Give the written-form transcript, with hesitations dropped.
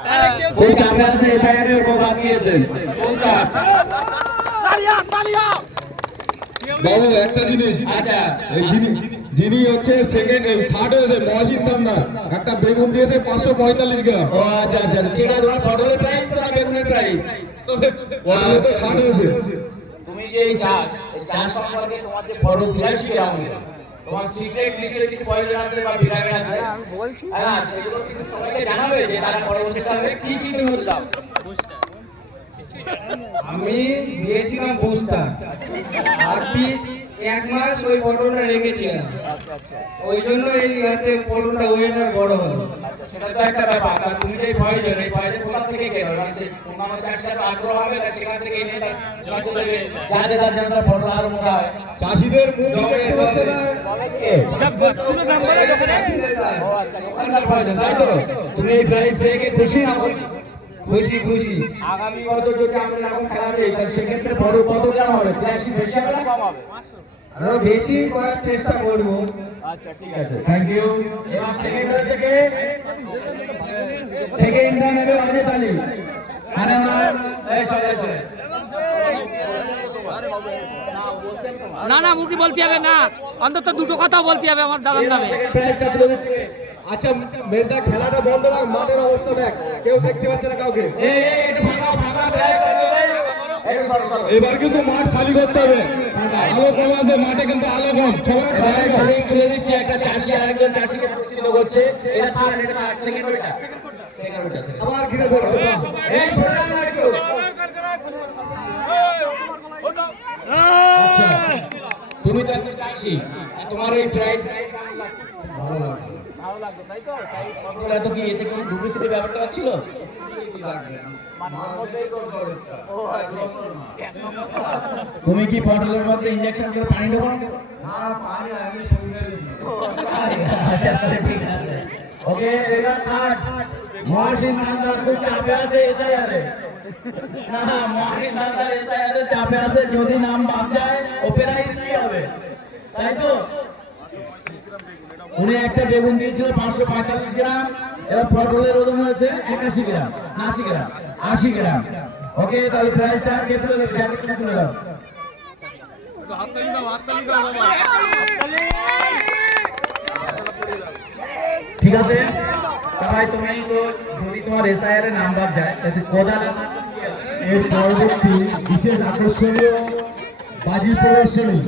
কোন চাপে আছে এসআইআর এর উপর বাদ দিয়েছেন কোন চাপ? বাবু একটা জিনিস, আচ্ছা যিনি হচ্ছে সেকেন্ড থার্ড হয়েছে মহাজিৎ তান্না, একটা বেগুন দিয়েছে 545 গ্রাম। ও আচ্ছা আচ্ছা ঠিক আছে। তোমার পটলের প্রাইস তো না বেগুনের প্রাইস? পটলে তো থার্ড হয়েছে। তুমি যে এই চাষ সম্পর্কে তোমার যে ফটো 82 গ্রাম হলো, তোমার সিক্রেট নিশ্চয়ই কিছু পয়জন আছে বা ভিটামিন আছে, আমি বলছি হ্যাঁ সেগুলো কিন্তু সবাইকে জানাবে যে তারা পরবর্তীকালে কি কি তুমি দাও। আমি দিয়েছিলাম বুস্টার আর এক মাস ওই পটলটা রেখেছিলাম, ওই জন্য এই হচ্ছে পটলটা ওয়েটার বড় হলো। সেটা তো একটা ব্যাপার। আর তুমি যে পয়জন এই পয়জন কোথা থেকে কেনো? অন্যান্য চাষিরা তো আগ্রহ হবে না, সেখান থেকে এনে যত দেবে যাতে তার জন্য পটল আরো মোটা হয়। চাষিদের মুখ দেখতে পাচ্ছে না। ও আচ্ছা ওখানকার পয়জন তাই তো? তুমি এই প্রাইস পেয়ে কি খুশি না খুশি? খুশি খুশি। আগামী বছর যদি আমরা এরকম খেলা দিই তাহলে সেক্ষেত্রে বড় কত গ্রাম হবে? 82 বেশি হবে না কম হবে? আরো বেশি করার চেষ্টা করব। আচ্ছা ঠিক আছে, থ্যাংক ইউ। এবার সেকেন্ড হচ্ছে কে? সেকেন্ড রান হবে অজিত আলী। মানে আমার এই চলে আছে। না না মুখে বলতে হবে না, অন্তত দুটো কথাও বলতে হবে আমার দাদার নামে। সেকেন্ড প্রাইজটা তুলে দিচ্ছে কে? আচ্ছা মেলটা খেলাটা বন্ধ রাখ, মাঠের অবস্থা দেখ, কেউ দেখতে পাচ্ছে না কাউকে। এই একটু ফাঁকা ফাঁকা প্রাইজ করে দেয়। এই সরো সরো। এবার কিন্তু মাঠ খালি করতে হবে, আলো কম আছে মাঠে, কিন্তু আলো কম, সবাই এবারে খালি কর। সবাই তুলে দিচ্ছে একটা চাষি আরেকজন চাষিকে পুরস্কৃত করছে। এটা থার্ড, এটা সেকেন্ড ওইটা। সেকেন্ড ওইটা। আবার ঘিরে ধরছে। এই সরে যান একটু। আচ্ছা, তুমি তো একজন চাষি, আর তোমার এই প্রাইজ ভালো লাগছে। ভালো লাগবে তাই তো? তাই পটল এত কি এতে কোনো ডুপ্লিসিটি ব্যাপারটা ছিল? তুমি কি পটলের মধ্যে ইনজেকশন করে পানি ঢোকাও? ঠিক আছে। ওকে এবার থার্ড মহাসিন নান্দার খুব চাপে আছে এসআইআরে। না মহাসিন নান্দার এসআইআরে চাপে আছে, যদি নাম বাদ যায় ওপেরাইজ কি হবে তাই তো? উনি একটা বেগুন দিয়েছিল 545 গ্রাম, এবার পটলের ওজন হয়েছে 81 গ্রাম, 80 গ্রাম, 80 গ্রাম। ওকে তাহলে প্রাইসটা কে তুলে দেবে? জ্যাকেটটা তুলে দাও। ঠিক আছে সবাই, তুমি তো যদি তোমার এসআইআর এর নাম্বার যায় তাহলে কোদাল এর পরবর্তী বিশেষ আকর্ষণীয় বাজি প্রদর্শনী